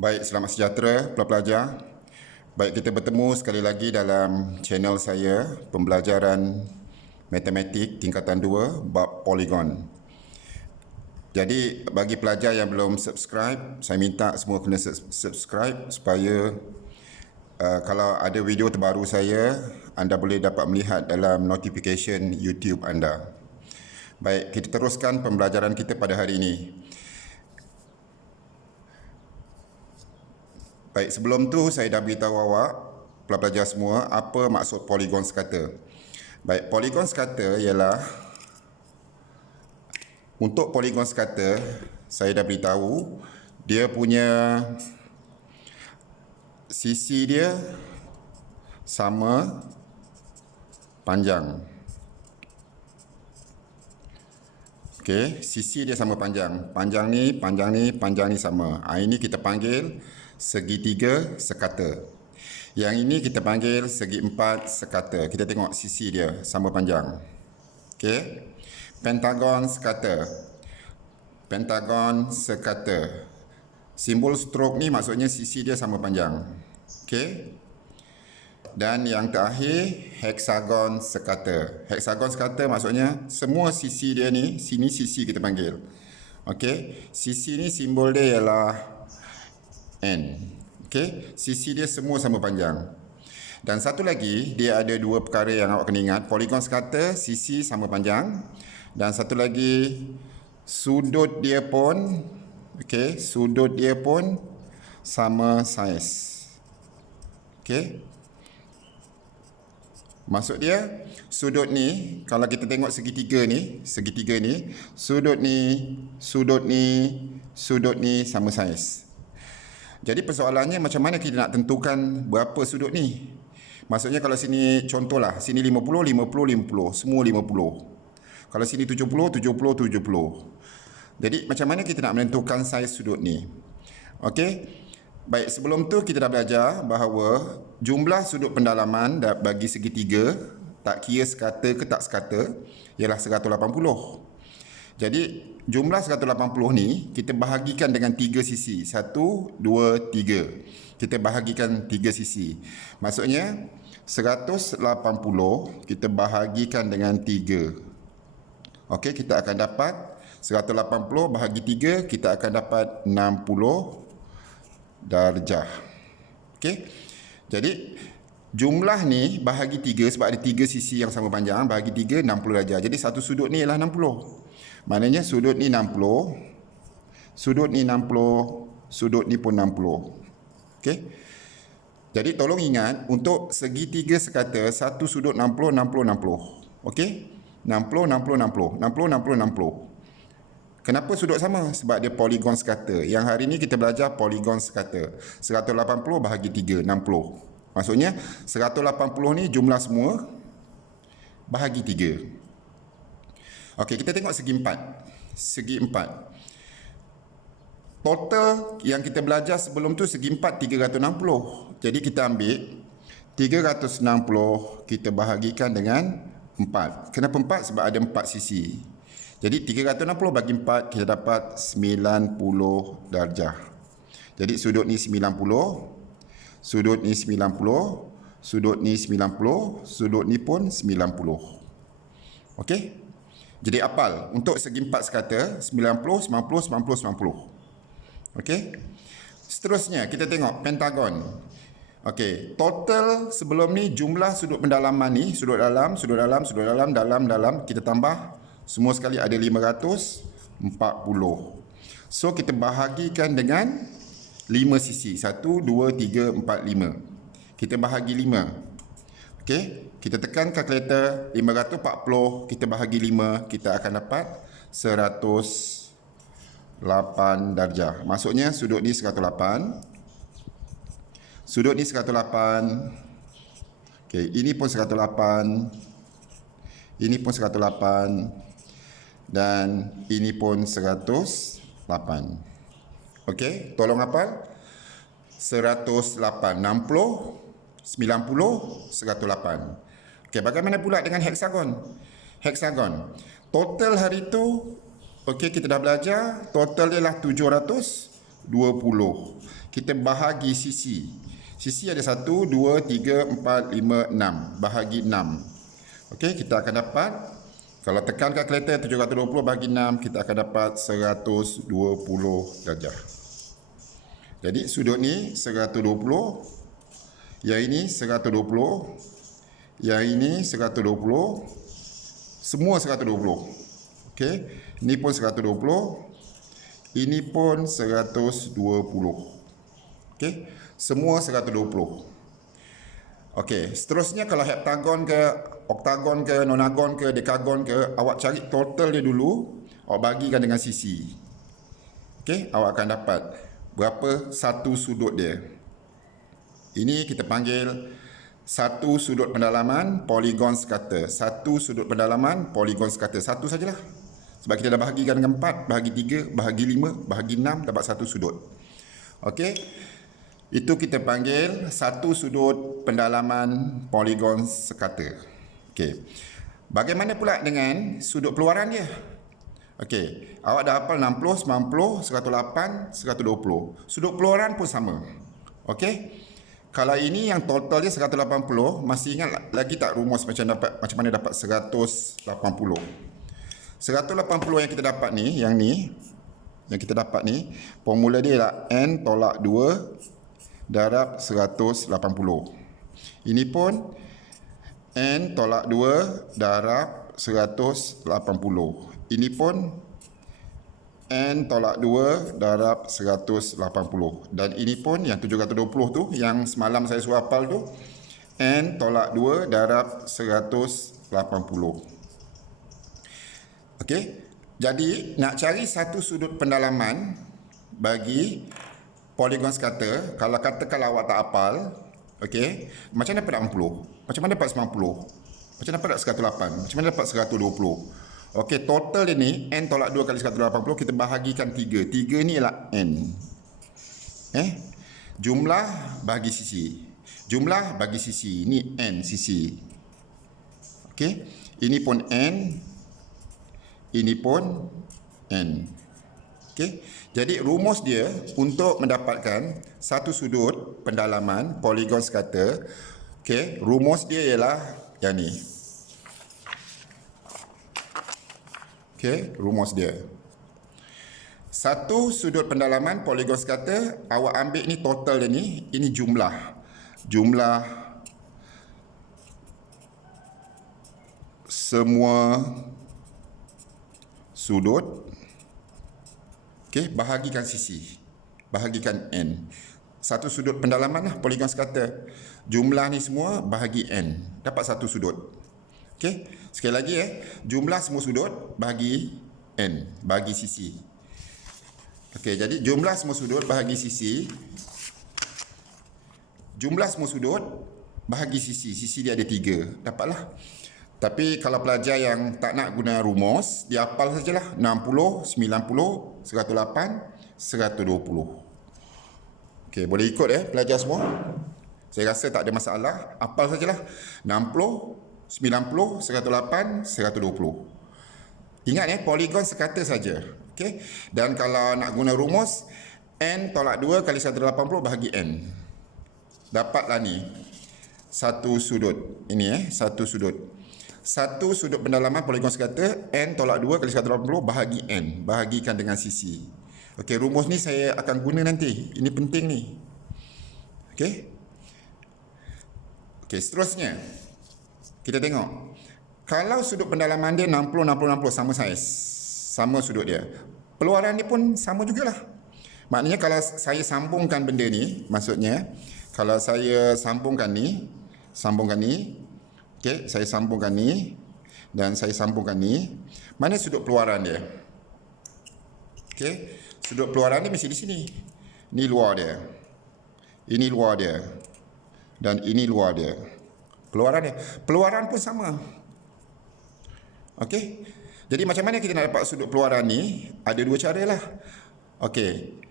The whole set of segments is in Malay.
Baik, selamat sejahtera pelajar. Baik, kita bertemu sekali lagi dalam channel saya, pembelajaran matematik tingkatan 2, bab poligon. Jadi, bagi pelajar yang belum subscribe, saya minta semua kena subscribe supaya kalau ada video terbaru saya, anda boleh dapat melihat dalam notification YouTube anda. Baik, kita teruskan pembelajaran kita pada hari ini. Baik, sebelum tu saya dah beritahu awak, pelajar semua, apa maksud poligon sekata. Baik, poligon sekata ialah, untuk poligon sekata, saya dah beritahu, dia punya sisi dia sama panjang. Okey, sisi dia sama panjang. Panjang ni sama. Ini kita panggil segitiga sekata. Yang ini kita panggil segi empat sekata. Kita tengok sisi dia sama panjang. Okey. Pentagon sekata. Pentagon sekata. Simbol stroke ni maksudnya sisi dia sama panjang. Okey. Dan yang terakhir, heksagon sekata. Heksagon sekata maksudnya semua sisi dia ni, sini sisi kita panggil. Okey. Sisi ni simbol dia ialah N. Okey, sisi dia semua sama panjang. Dan satu lagi, dia ada dua perkara yang awak kena ingat. Poligon sekata, sisi sama panjang. Dan satu lagi, sudut dia pun, okey, sudut dia pun sama saiz. Okey. Maksud dia, sudut ni, kalau kita tengok segitiga ni, sudut ni sama saiz. Jadi persoalannya macam mana kita nak tentukan berapa sudut ni? Maksudnya kalau sini contohlah, sini 50, 50, 50, semua 50. Kalau sini 70, 70, 70. Jadi macam mana kita nak menentukan saiz sudut ni? Okey. Baik, sebelum tu kita dah belajar bahawa jumlah sudut pendalaman bagi segitiga, tak kira sekata ke tak sekata, ialah 180. Jadi, jumlah 180 ni, kita bahagikan dengan 3 sisi. 1, 2, 3. Kita bahagikan 3 sisi. Maksudnya, 180 kita bahagikan dengan 3. Okey, kita akan dapat 180 bahagi 3, kita akan dapat 60 darjah. Okey. Jadi, jumlah ni bahagi 3 sebab ada 3 sisi yang sama panjang. Bahagi 3, 60 darjah. Jadi, satu sudut ni ialah 60. Maknanya sudut ni 60, sudut ni 60, sudut ni pun 60. Okey. Jadi tolong ingat, untuk segitiga sekata, satu sudut 60, 60, 60. Okey. 60, 60, 60. 60, 60, 60. Kenapa sudut sama? Sebab dia poligon sekata. Yang hari ni kita belajar poligon sekata. 180 bahagi 3, 60. Maksudnya 180 ni jumlah semua bahagi 3. Okey, kita tengok segi empat. Segi empat. Total yang kita belajar sebelum tu segi empat 360. Jadi kita ambil 360 kita bahagikan dengan 4. Kenapa 4? Sebab ada 4 sisi. Jadi 360 bagi 4 kita dapat 90 darjah. Jadi sudut ni 90, sudut ni 90, sudut ni 90, sudut ni pun 90. Okey? Jadi apal, untuk segi empat sekata, 90, 90, 90, 90. Okey. Seterusnya, kita tengok pentagon. Okey, total sebelum ni jumlah sudut pendalaman ni, sudut dalam, sudut dalam, sudut dalam, dalam, dalam, kita tambah, semua sekali ada 540. So, kita bahagikan dengan 5 sisi. 1, 2, 3, 4, 5. Kita bahagi 5. Okey, kita tekan kalkulator 540, kita bahagi 5, kita akan dapat 108 darjah. Maksudnya sudut ni 108. Sudut ni 108. Okey, ini pun 108. Ini pun 108. Dan ini pun 108. Okey, tolong hafal. 108, 60, 90, 108. Okey, bagaimana pula dengan heksagon? Heksagon. Total hari tu, okey, kita dah belajar, total ialah 700 20. Kita bahagi sisi. Sisi ada 1, 2, 3, 4, 5, 6. Bahagi 6. Okey, kita akan dapat, kalau tekan kalkulator 720 bahagi 6, kita akan dapat 120 darjah. Jadi sudut ni 120, yang ini 120, yang ini 120, semua 120. Okey, ini pun 120, ini pun 120. Okey, semua 120. Okey, seterusnya kalau heptagon ke, oktagon ke, nonagon ke, dekagon ke, awak cari total dia dulu, awak bagikan dengan sisi. Okey, awak akan dapat berapa satu sudut dia. Ini kita panggil satu sudut pendalaman poligon sekata. Satu sudut pendalaman poligon sekata. Satu sajalah. Sebab kita dah bahagikan dengan 4, bahagi 3, bahagi 5, bahagi 6, dapat satu sudut. Okey. Itu kita panggil satu sudut pendalaman poligon sekata. Okey. Bagaimana pula dengan sudut peluaran dia? Okey. Awak dah hafal 60, 90, 108, 120. Sudut peluaran pun sama. Okey. Kalau ini yang total dia 180, masih ingat lagi tak rumus macam mana dapat 180? 180 yang kita dapat ni, yang kita dapat ni, formula dia ialah N tolak 2 darab 180. Ini pun N tolak 2 darab 180. Ini pun N tolak 2 darab 180. Dan ini pun yang 720 tu, yang semalam saya suruh hafal tu, N tolak 2 darab 180. Okey, jadi nak cari satu sudut pendalaman bagi poligon sekata, kalau katakanlah awak tak hafal, okey, macam mana dapat 60? Macam mana dapat 90? Macam mana dapat 108? Macam mana dapat 120? Okey, total dia ni, N tolak 2 kali 180, kita bahagikan 3. 3 ni ialah N. Jumlah bagi sisi. Jumlah bagi sisi. Ni N sisi. Okey, ini pun N. Ini pun N. Okey. Jadi rumus dia untuk mendapatkan satu sudut pendalaman poligon sekata, okey, rumus dia ialah yang ni. Okey, rumus dia. Satu sudut pendalaman poligon sekata, awak ambil ni total dia ni, ini jumlah. Jumlah semua sudut, okey, bahagikan sisi, bahagikan N. Satu sudut pendalaman lah poligon sekata. Jumlah ni semua bahagi N, dapat satu sudut. Okey, sekali lagi jumlah semua sudut bahagi N, bagi sisi. Okey, jadi jumlah semua sudut bahagi sisi. Jumlah semua sudut bahagi sisi. Sisi dia ada 3, dapatlah. Tapi kalau pelajar yang tak nak guna rumus, dia hafal sajalah 60, 90, 108, 120. Okey, boleh ikut pelajar semua. Saya rasa tak ada masalah. Hafal sajalah 60, 90, 108, 120. Ingat poligon sekata saja. Okey. Dan kalau nak guna rumus, N tolak 2 kali 180 bahagi N. Dapatlah ni satu sudut. Ini satu sudut. Satu sudut pendalaman poligon sekata, N tolak 2 kali 180 bahagi N. Bahagikan dengan sisi. Okey, rumus ni saya akan guna nanti. Ini penting ni. Okey. Okey, seterusnya. Kita tengok. Kalau sudut pendalaman dia 60, 60, 60 sama saiz. Sama sudut dia. Peluaran ni pun sama jugalah. Maknanya kalau saya sambungkan benda ni, maksudnya, kalau saya sambungkan ni, okey, saya sambungkan ni dan saya sambungkan ni, mana sudut peluaran dia? Okey, sudut peluaran dia mesti di sini. Ini luar dia. Ini luar dia. Dan ini luar dia. Peluaran dia. Peluaran pun sama. Okey. Jadi macam mana kita nak dapat sudut peluaran ni? Ada dua cara lah. Okey.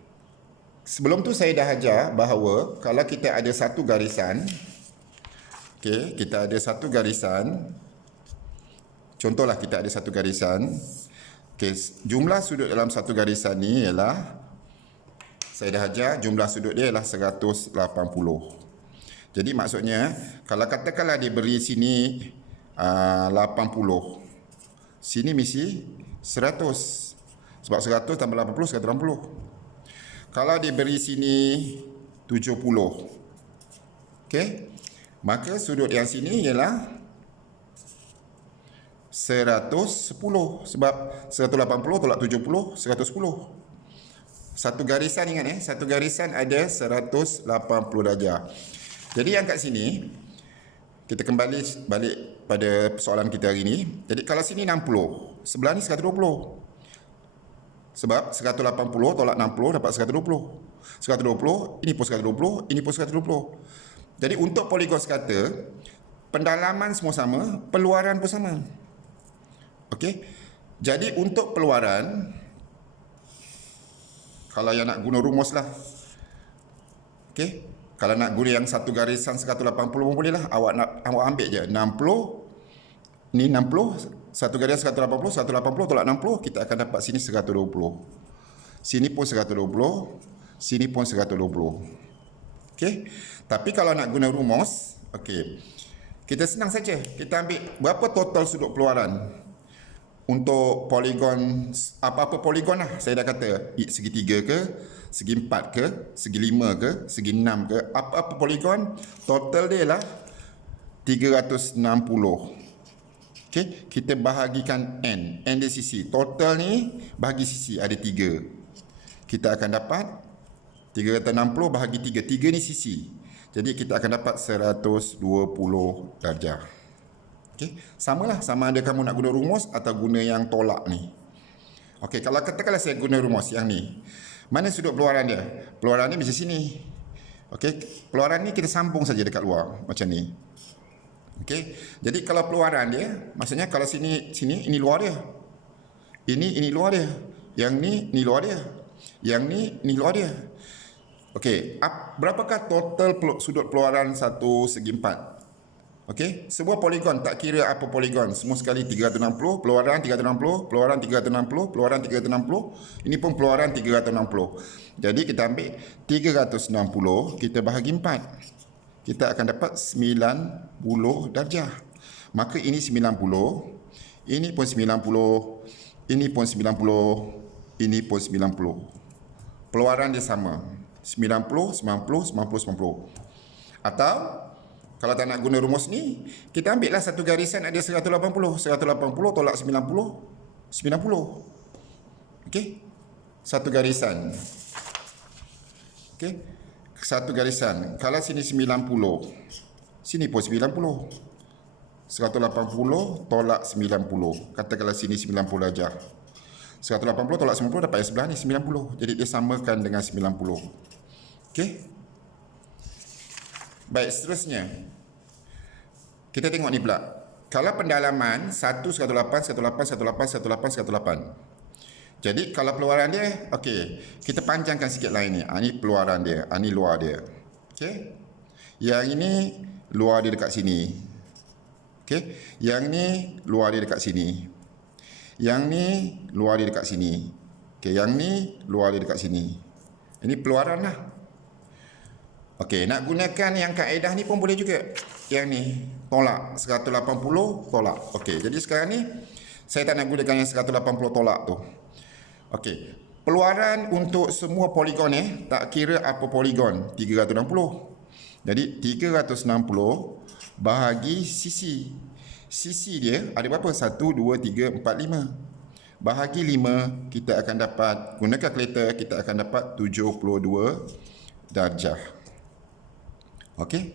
Sebelum tu saya dah ajar bahawa kalau kita ada satu garisan, okey, kita ada satu garisan. Contohlah kita ada satu garisan. Okey, jumlah sudut dalam satu garisan ni ialah saya dah ajar jumlah sudut dia ialah 180. Jadi maksudnya kalau katakanlah dia beri sini 80, sini mesti 100. Sebab 100 tambah 80, 180. Kalau dia beri sini 70, okey, maka sudut yang sini ialah 110. Sebab 180 tolak 70, 110. Satu garisan, ingat satu garisan ada 180 darjah. Jadi yang kat sini, kita kembali balik pada persoalan kita hari ini. Jadi kalau sini 60, sebelah ni 120. Sebab 180 tolak 60 dapat 120. 120, ini pun 120, ini pun 120. Jadi untuk poligon sekata, pendalaman semua sama, peluaran pun sama. Okey. Jadi untuk peluaran, kalau yang nak guna rumus lah. Okey. Kalau nak guna yang satu garisan 180 pun boleh lah. Awak ambil je 60. Ni 60. Satu garisan 180. 180 tolak 60. Kita akan dapat sini 120. Sini pun 120. Sini pun 120. Okey. Tapi kalau nak guna rumus. Okey. Kita senang saja. Kita ambil berapa total sudut peluaran. Untuk poligon, apa-apa poligon lah, saya dah kata, segi 3 ke, segi 4 ke, segi 5 ke, segi 6 ke, apa-apa poligon, total dia lah 360. Okay, kita bahagikan N dia sisi. Total ni, bahagi sisi, ada 3. Kita akan dapat 360 bahagi 3. 3 ni sisi. Jadi kita akan dapat 120 darjah. Okay. Samalah, sama ada kamu nak guna rumus atau guna yang tolak ni. Okey, kalau katakanlah saya guna rumus yang ni. Mana sudut peluaran dia? Peluaran ni macam sini. Okey, peluaran ni kita sambung saja dekat luar macam ni. Okey. Jadi kalau peluaran dia, maksudnya kalau sini ini luar dia. Ini luar dia. Yang ni luar dia. Yang ni luar dia. Okey, berapakah total sudut peluaran 1 segi 4? Okey, sebuah poligon, tak kira apa poligon, semua sekali 360, peluaran 360, peluaran 360, peluaran 360, ini pun peluaran 360. Jadi kita ambil 360, kita bahagi 4. Kita akan dapat 90 darjah. Maka ini 90, ini pun 90, ini pun 90, ini pun 90. Peluaran dia sama. 90, 90, 90, 90. Atau kalau tak nak guna rumus ni, kita ambil lah satu garisan ada 180. 180 tolak 90, 90. Okey? Satu garisan. Okey? Satu garisan. Kalau sini 90, sini pun 90. 180 tolak 90. Katakanlah sini 90 darjah. 180 tolak 90 dapat yang sebelah ni 90. Jadi dia samakan dengan 90. Okey? Baik, seterusnya. Kita tengok ni pula. Kalau pendalaman 1, 108, 108, 108, 108, 108. Jadi kalau peluaran dia, okey, kita panjangkan sikit lain ni. Ini peluaran dia, ini luar dia. Okey? Yang ini luar dia dekat sini. Okey? Yang ni luar dia dekat sini. Yang ni luar dia dekat sini. Okey, yang ni luar dia dekat sini. Ini peluaran lah. Okey, nak gunakan yang kaedah ni pun boleh juga. Yang ni, tolak. 180, tolak. Okey, jadi sekarang ni, saya tak nak gunakan yang 180 tolak tu. Okey, peluaran untuk semua poligon tak kira apa poligon, 360. Jadi, 360 bahagi sisi. Sisi dia ada berapa? 1, 2, 3, 4, 5. Bahagi 5, kita akan dapat, guna kalkulator, kita akan dapat 72 darjah. Okey.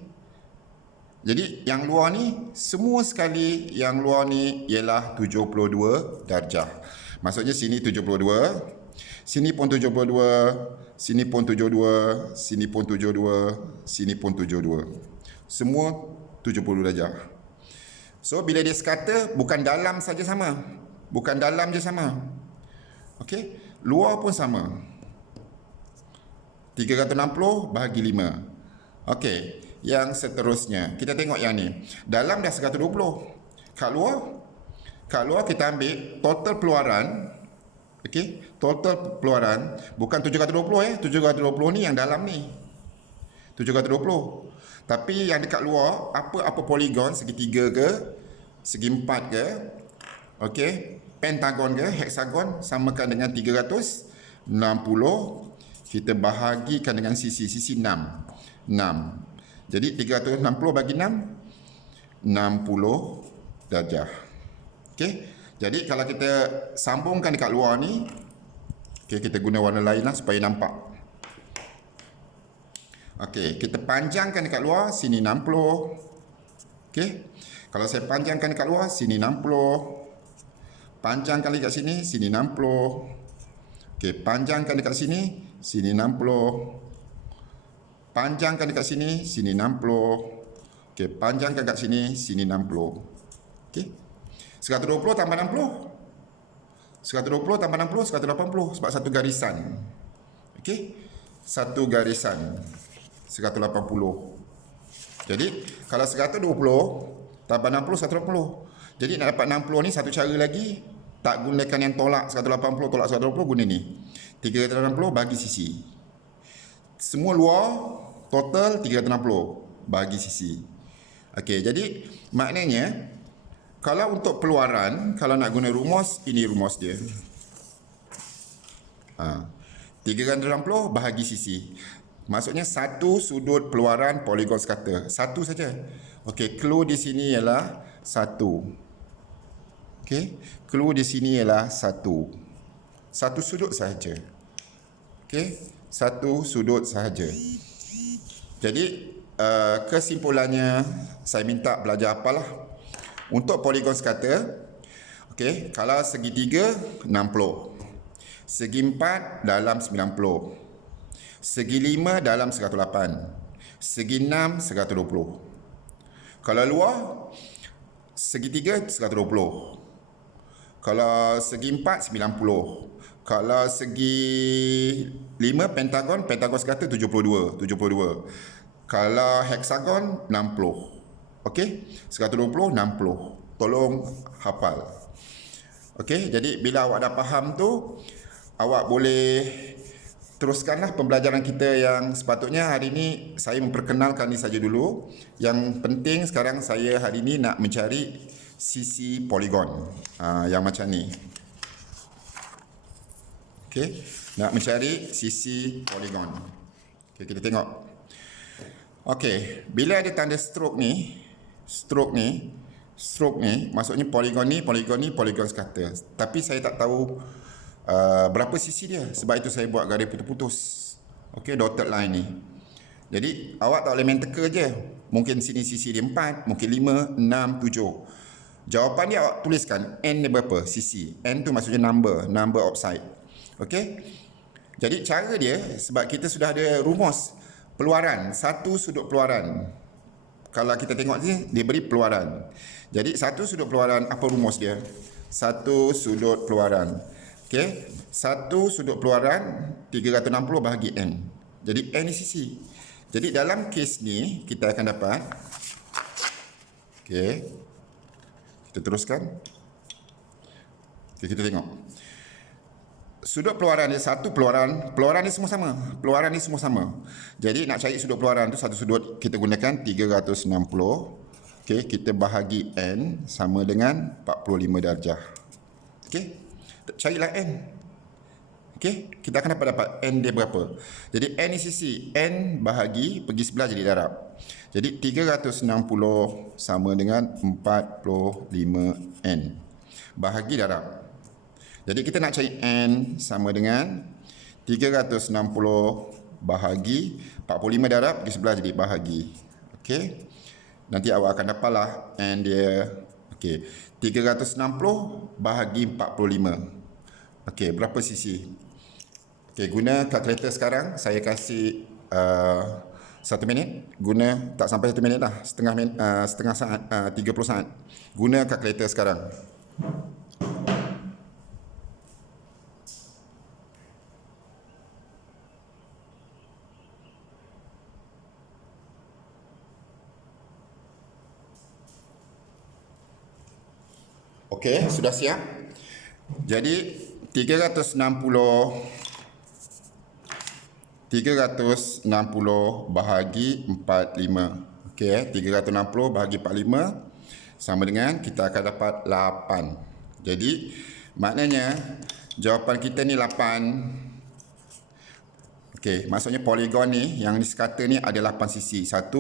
Jadi yang luar ni semua sekali yang luar ni ialah 72 darjah. Maksudnya sini 72, sini pun 72, sini pun 72, sini pun 72, sini pun 72. Semua 70 darjah. So bila dia sekata bukan dalam saja sama. Bukan dalam je sama. Okey, luar pun sama. 360 bahagi 5. Okey, yang seterusnya. Kita tengok yang ni. Dalam dah 120. Kat luar kita ambil total peluaran. Okey, total pengeluaran bukan 720 720 ni yang dalam ni. 720. Tapi yang dekat luar, apa poligon, segitiga ke, segi empat ke, okey, pentagon ke, heksagon, samakan dengan 360, kita bahagikan dengan sisi 6. 6. Jadi 360 bagi 6, 60 darjah. Okey. Jadi kalau kita sambungkan dekat luar ni, okey, kita guna warna lain lah supaya nampak. Okey, kita panjangkan dekat luar, sini 60. Okey. Kalau saya panjangkan dekat luar, sini 60. Panjangkan lagi kat sini, sini 60. Okey, panjangkan dekat sini, sini 60. Panjangkan dekat sini, sini 60. Okey, panjangkan kat sini, sini 60. Okey. 120 tambah 60. 120 tambah 60, 180 sebab satu garisan. Okey. Satu garisan. 180. Jadi kalau 120 tambah 60, 180. Jadi nak dapat 60 ni satu cara lagi, tak gunakan yang tolak 180, tolak 120, guna ni. 360 bagi sisi. Semua luar total 360 bagi sisi. Okey, jadi maknanya kalau untuk peluaran, kalau nak guna rumus, ini rumus dia. 360 bahagi sisi. Maksudnya satu sudut peluaran poligon sekata. Satu saja. Okey, clue di sini ialah satu. Okey, clue di sini ialah satu. Satu sudut sahaja. Okey, satu sudut sahaja. Jadi kesimpulannya saya minta belajar apalah. Untuk poligon sekata, okey, kalau segitiga 60. Segi 4 dalam 90. Segi 5 dalam 108. Segi 6 120. Kalau luar segitiga 120. Kalau segi 4 90. Kalau segi 5 pentagon sekata 72. Kalau heksagon 60. Okey? 120 60. Tolong hafal. Okey, jadi bila awak dah faham tu, awak boleh teruskanlah pembelajaran kita yang sepatutnya hari ini saya memperkenalkan ni saja dulu. Yang penting sekarang saya hari ini nak mencari sisi poligon. Yang macam ni. Okey, nak mencari sisi poligon. Okey, kita tengok. Okey, bila ada tanda stroke ni, maksudnya poligon sekata. Tapi saya tak tahu berapa sisi dia. Sebab itu saya buat garis putus-putus. Okey, dotted line ni. Jadi awak tak boleh main teka je. Mungkin sini sisi dia 4, mungkin 5, 6, 7. Jawapan dia awak tuliskan n dia berapa sisi. N tu maksudnya number of side. Okey. Jadi cara dia, sebab kita sudah ada rumus peluaran, satu sudut peluaran. Kalau kita tengok ni, dia beri peluaran. Jadi satu sudut peluaran, apa rumus dia? Satu sudut peluaran. Okey, satu sudut peluaran 360 bahagi n. Jadi n ni sisi. Jadi dalam kes ni kita akan dapat, okey, kita teruskan. Okey, kita tengok. Sudut peluaran dia satu peluaran ni semua sama. Peluaran ni semua sama. Jadi nak cari sudut peluaran tu, satu sudut kita gunakan 360. Okey, kita bahagi n sama dengan 45 darjah. Okey. Carilah n. Okey, kita akan dapat n dia berapa. Jadi n ni sisi, n bahagi pergi sebelah jadi darab. Jadi 360 sama dengan 45n bahagi darab. Jadi kita nak cari n sama dengan 360 bahagi 45 darab pergi sebelah jadi bahagi. Okey. Nanti awak akan dapatlah n dia. Okey, 360 bahagi 45. Okey, berapa sisi? Okey, guna kalkulator sekarang. Saya kasih 1 minit. Guna tak sampai 1 minit lah. Setengah saat, 30 saat. Guna kalkulator sekarang. Okey, sudah siap. Jadi 360 bahagi 45. Okey, 360 bahagi 45 sama dengan kita akan dapat 8. Jadi maknanya jawapan kita ni 8. Okey, maksudnya poligon ni yang di sekata ni ada 8 sisi. 1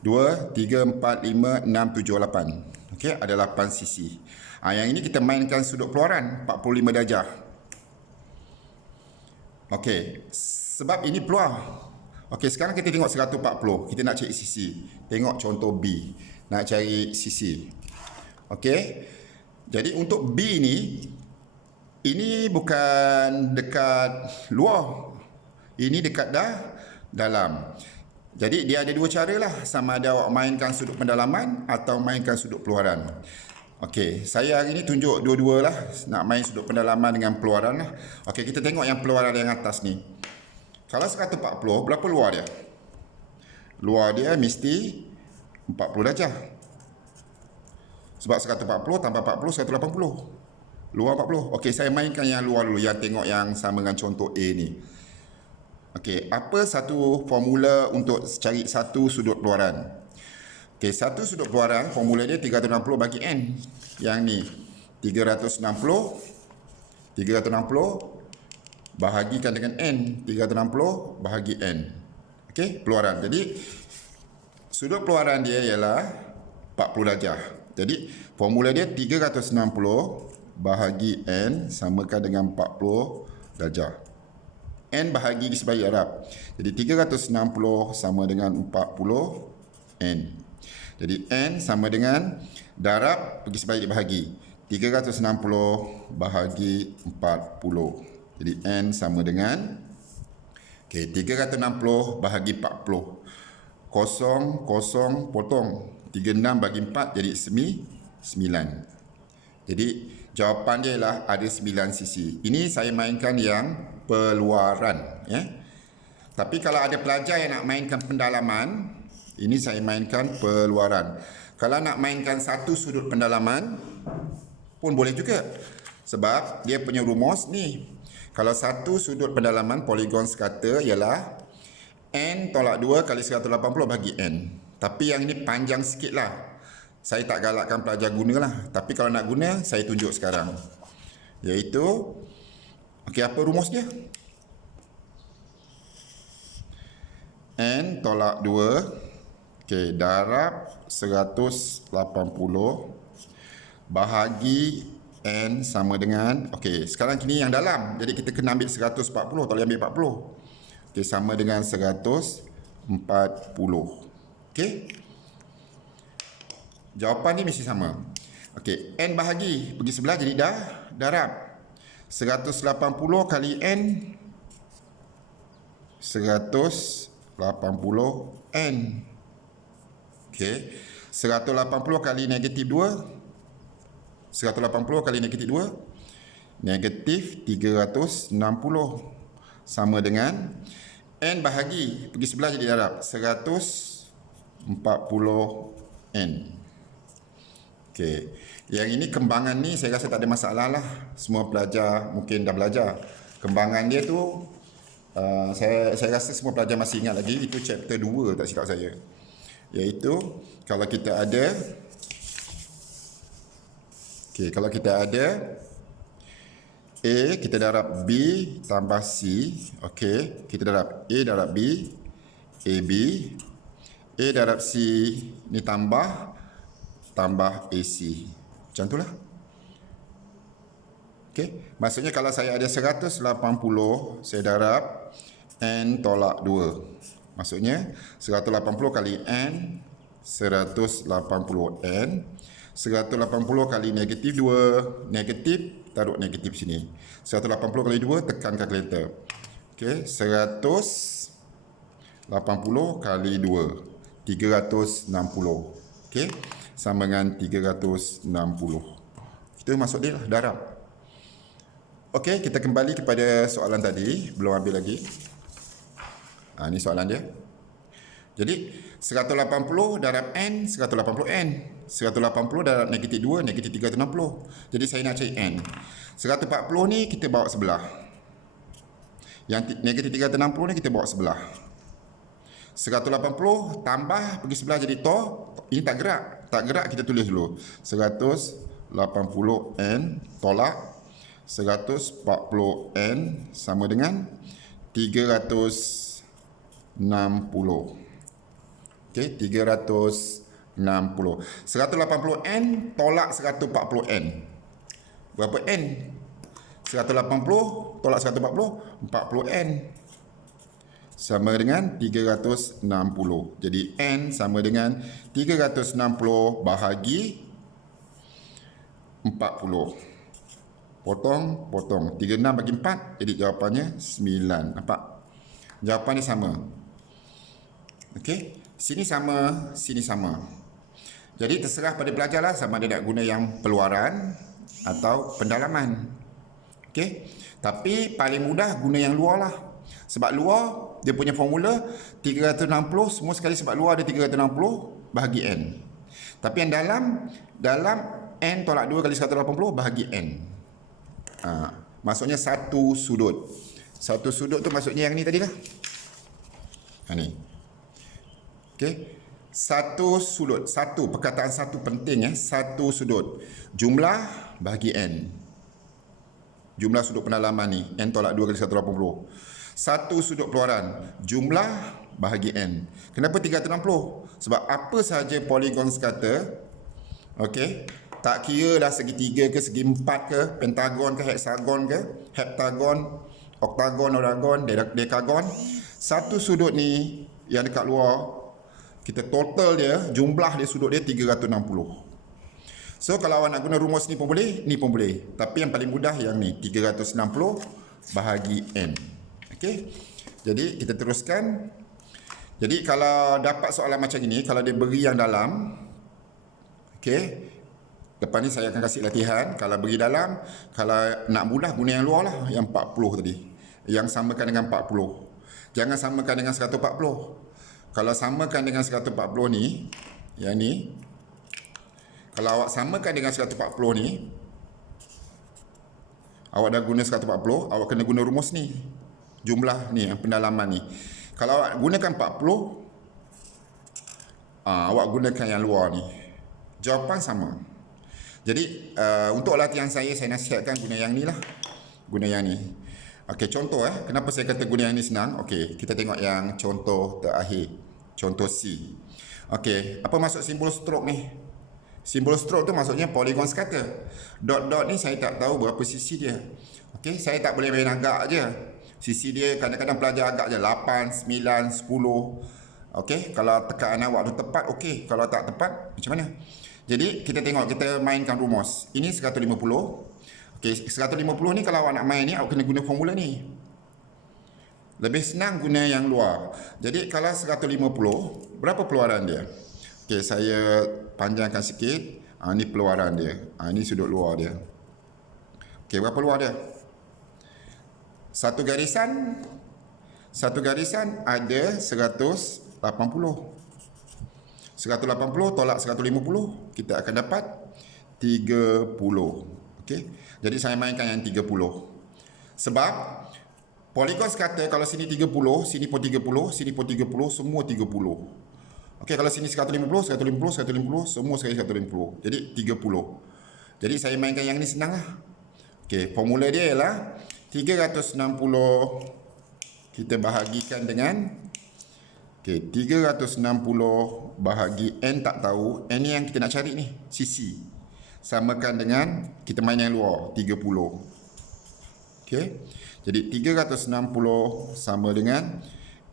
2 3 4 5 6 7 8. Okey, ada 8 sisi. Yang ini kita mainkan sudut keluaran 45 darjah. Okey, sebab ini peluang. Okey, sekarang kita tengok 140. Kita nak cari sisi. Tengok contoh B. Nak cari sisi. Okey. Jadi untuk B ni, ini bukan dekat luar. Ini dekat dalam. Jadi dia ada dua cara lah. Sama ada awak mainkan sudut pendalaman atau mainkan sudut keluaran. Okey, saya hari ni tunjuk dua-dua lah. Nak main sudut pendalaman dengan keluaran lah. Okey, kita tengok yang keluaran yang atas ni. Kalau 140, berapa luar dia? Luar dia mesti 40 darjah. Sebab 140 tambah 40, 180. Luar 40. Okey, saya mainkan yang luar dulu. Yang tengok yang sama dengan contoh A ni. Okey, apa satu formula untuk cari satu sudut keluaran? Okey, satu sudut keluaran, formula dia 360 bagi N. Yang ni, 360 bahagikan dengan N. 360 bahagi N. Okey, keluaran. Jadi, sudut keluaran dia ialah 40 darjah. Jadi, formula dia 360 bahagi N samakan dengan 40 darjah. N bahagi sebagai darab. Jadi 360 sama dengan 40 N. Jadi N sama dengan darab pergi sebagai dibahagi. 360 bahagi 40. Jadi N sama dengan 360 bahagi 40. Kosong, kosong, potong. 36 bagi 4 jadi 9. Jadi jawapan dia ialah ada 9 sisi. Ini saya mainkan yang peluaran, ya. Tapi kalau ada pelajar yang nak mainkan pendalaman, ini saya mainkan peluaran. Kalau nak mainkan satu sudut pendalaman pun boleh juga. Sebab dia punya rumus ni. Kalau satu sudut pendalaman poligon sekata ialah N tolak 2 kali 180 bagi N. Tapi yang ini panjang sikit lah. Saya tak galakkan pelajar gunalah. Tapi kalau nak guna, saya tunjuk sekarang. Iaitu, okey, apa rumus dia? N tolak 2, okey, darab 180 bahagi N sama dengan, okey, sekarang kini yang dalam. Jadi kita kena ambil 140, tak boleh ambil 40. Okey, sama dengan 140. Okey. Jawapan ni mesti sama. Okey, N bahagi pergi sebelah jadi darab. 180 kali N 180 N. Okey. 180 kali negatif 2. 180 kali negatif 2 negatif 360 sama dengan N bahagi pergi sebelah jadi darab 140 N. Okey, yang ini kembangan ni saya rasa tak ada masalah lah. Semua pelajar mungkin dah belajar. Kembangan dia tu saya rasa semua pelajar masih ingat lagi. Itu chapter 2 tak silap saya. Iaitu kalau kita ada, okey, kalau kita ada A, kita darab B tambah C. Okey, kita darab A darab B, AB. A darab C ni tambah AC. Macam itulah. Okey, maksudnya kalau saya ada 180, saya darab N tolak 2. Maksudnya 180 kali N 180 N. 180 kali negatif 2, negatif, taruh negatif sini. 180 kali 2, tekan kalkulator. Okey, 180 kali 2, 360. Okey, sama dengan 360. Itu maksud dia lah, darab. Okey, kita kembali kepada soalan tadi. Belum habis lagi. Ini soalan dia. Jadi 180 darab N, 180N. 180 darab negatif 2, negatif 360. Jadi saya nak cari N. 140 ni kita bawa sebelah. Yang negatif 360 ni kita bawa sebelah. 180 tambah pergi sebelah jadi to. Ini tak gerak. Tak gerak kita tulis dulu. 180N tolak 140N sama dengan 360. Okey, 360. 180N tolak 140N. Berapa N? 180 tolak 140, 40N. Sama dengan 360. Jadi N sama dengan 360 bahagi 40. Potong, potong. 36 bagi 4, jadi jawapannya 9. Nampak? Jawapannya sama. Okey. Sini sama, sini sama. Jadi terserah pada pelajar lah sama ada nak guna yang peluaran atau pendalaman. Okey. Tapi paling mudah guna yang luar lah. Sebab luar dia punya formula 360 semua sekali sebab luar ada 360 bahagi N. Tapi yang dalam N tolak 2 kali 180 bahagi N. Maksudnya satu sudut. Satu sudut tu maksudnya yang ni tadi lah. Ni. Okey. Satu sudut. Satu. Perkataan satu penting. Satu sudut. Jumlah bahagi N. Jumlah sudut pendalaman ni. N tolak 2 kali 180. Satu sudut keluaran. Jumlah bahagi N. Kenapa 360? Sebab apa sahaja poligon sekata. Okey. Tak kira dah segitiga ke, segi empat ke, pentagon ke, heksagon ke, heptagon, oktagon, oragon, dekagon. Satu sudut ni yang dekat luar, kita total dia, jumlah dia sudut dia 360. So kalau awak nak guna rumus ni pun boleh, ni pun boleh. Tapi yang paling mudah yang ni, 360 bahagi N. Okey. Jadi kita teruskan. Jadi kalau dapat soalan macam ini, kalau dia beri yang dalam, okey. Lepas ni saya akan kasih latihan. Kalau beri dalam, kalau nak mudah guna yang luar lah, yang 40 tadi. Yang samakan dengan 40. Jangan samakan dengan 140. Kalau samakan dengan 140 ni, yang ni, kalau awak samakan dengan 140 ni, awak dah guna 140, awak kena guna rumus ni. Jumlah ni, pendalaman ni. Kalau awak gunakan 40, awak gunakan yang luar ni. Jawapan sama. Jadi, untuk latihan saya nasihatkan guna yang ni lah. Guna yang ni. Okey, contoh kenapa saya kata guna yang ni senang? Okey, kita tengok yang contoh terakhir. Contoh C. Okey, apa maksud simbol stroke ni? Simbol stroke tu maksudnya poligon sekata. Dot-dot ni saya tak tahu berapa sisi dia. Okey, saya tak boleh main agak je. Sisi dia kadang-kadang pelajar agak je 8, 9, 10. Okey, kalau tekaan awak tu tepat, okey. Kalau tak tepat, macam mana? Jadi, kita tengok, kita mainkan rumus. Ini 150. Okey, 150 ni kalau awak nak main ni, awak kena guna formula ni. Lebih senang guna yang luar. Jadi, kalau 150, berapa peluaran dia? Okey, saya panjangkan sikit. Ini peluaran dia. Ini sudut luar dia. Okey, berapa luar dia? Satu garisan ada 180. 180 tolak 150, kita akan dapat 30. Okey. Jadi saya mainkan yang 30. Sebab poligon sekata kalau sini 30, sini pun 30, sini pun 30, semua 30. Okey, kalau sini 150, 150, 150, semua sekali 150. Jadi 30. Jadi saya mainkan yang ni senang lah. Okey, formula dia ialah 360 kita bahagikan dengan okey, 360 bahagi N tak tahu. N ni yang kita nak cari ni, sisi. Samakan dengan, kita main yang luar, 30. Okey. Jadi 360 sama dengan,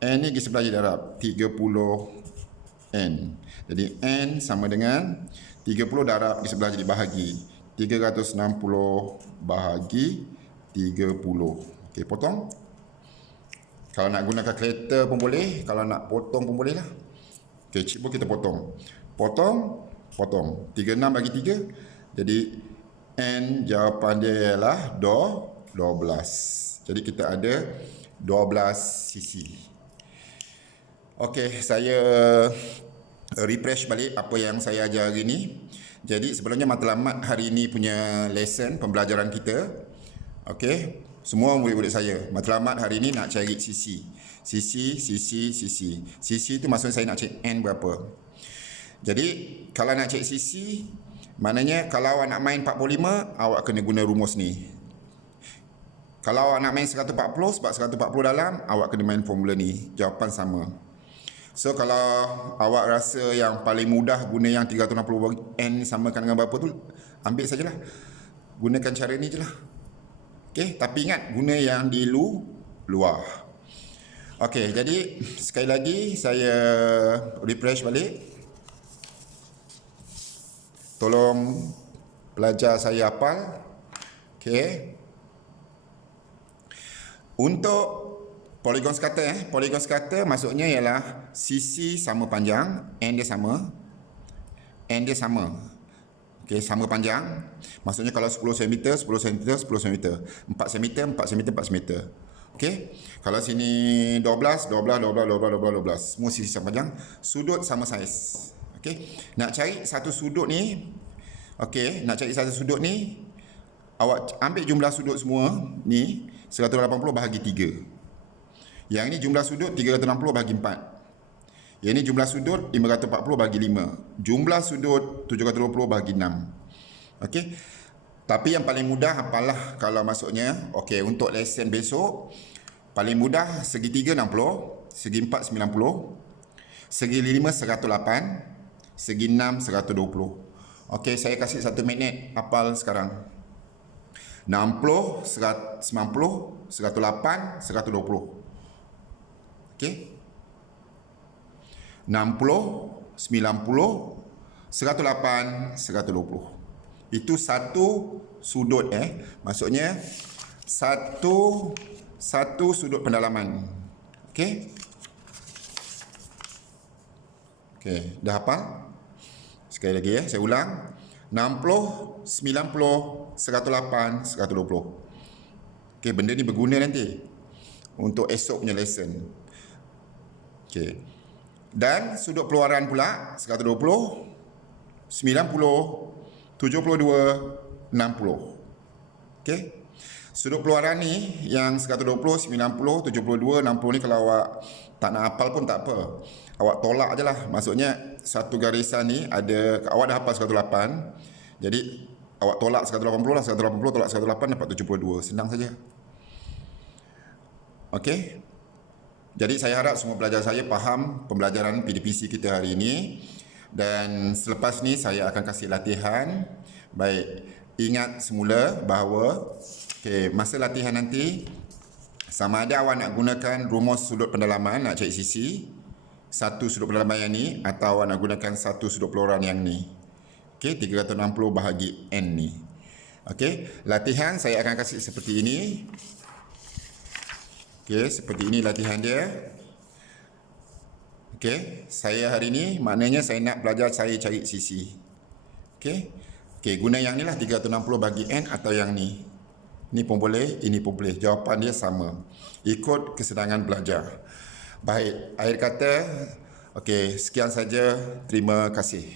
N ni pergi sebelah je darab, 30 N. Jadi N sama dengan, 30 darab pergi sebelah jadi bahagi. 360 bahagi 30. Okey, potong. Kalau nak gunakan kalkulator pun boleh. Kalau nak potong pun boleh lah. Okey, cikgu kita potong. Potong. 36 bagi 3. Jadi, N jawapan dia ialah 12. Jadi, kita ada 12 sisi. Okey, saya refresh balik apa yang saya ajar hari ni. Jadi sebenarnya matlamat hari ni punya lesson pembelajaran kita. Okey, semua murid-murid saya, matlamat hari ni nak cari sisi. Sisi tu maksudnya saya nak cari n berapa. Jadi kalau nak cari sisi, maknanya kalau awak nak main 45, awak kena guna rumus ni. Kalau awak nak main 140, sebab 140 dalam, awak kena main formula ni. Jawapan sama. So kalau awak rasa yang paling mudah guna yang 360 bagi n samakan dengan berapa tu, ambil sajalah. Gunakan cara ni je lah. Okey, tapi ingat guna yang di luar. Okey, jadi sekali lagi saya refresh balik. Tolong pelajar saya hafal. Okey. Untuk polygon scatter, polygon scatter maksudnya ialah sisi sama panjang, n dia sama. Okey, sama panjang. Maksudnya kalau 10 cm, 10 cm, 10 cm, 4 cm, 4 cm, 4 cm. Okey. Kalau sini 12, 12, 12, 12, 12, 12. Semua sisi sama panjang, sudut sama saiz. Okey. Nak cari satu sudut ni, okey, nak cari satu sudut ni, awak ambil jumlah sudut semua ni 180 bahagi 3. Yang ini jumlah sudut 360 bahagi 4. Yang ini jumlah sudut 540 bahagi 5. Jumlah sudut 720 bahagi 6. Okey. Tapi yang paling mudah apalah kalau masuknya. Okey, untuk lesson besok paling mudah segi 3 60, segi 4 90, segi 5 108, segi 6 120. Okey, saya kasih 1 minit hafal sekarang. 60, 90, 108, 120. Okey. 60, 90, 108, 120. Itu satu sudut Maksudnya satu sudut pendalaman. Okey. Okey, dah hafal? Sekali lagi saya ulang. 60, 90, 108, 120. Okey, benda ni berguna nanti untuk esok punya lesson. Okey. Dan sudut keluaran pula 120, 90, 72, 60. Okey. Sudut keluaran ni yang 120, 90, 72, 60 ni kalau awak tak nak hafal pun tak apa. Awak tolak je lah. Maksudnya satu garisan ni ada, awak dah hafal 108. Jadi awak tolak 180 lah. 180 tolak 108 dapat 72. Senang saja. Okey. Jadi saya harap semua pelajar saya faham pembelajaran PDPC kita hari ini. Dan selepas ni saya akan kasih latihan. Baik, ingat semula bahawa masa latihan nanti, sama ada awak nak gunakan rumus sudut pendalaman, nak cari sisi, satu sudut pendalaman yang ni, atau awak nak gunakan satu sudut peluaran yang ni. Okey, 360 bahagi n ni. Okey, latihan saya akan kasih seperti ini. Okey, seperti ini latihan dia. Okey, saya hari ni maknanya saya nak belajar saya cari sisi. Okey. Okey, guna yang ni lah 360 bagi n atau yang ni. Ni pun boleh, ini pun boleh. Jawapan dia sama. Ikut kesenangan belajar. Baik, akhir kata, okey, sekian saja. Terima kasih.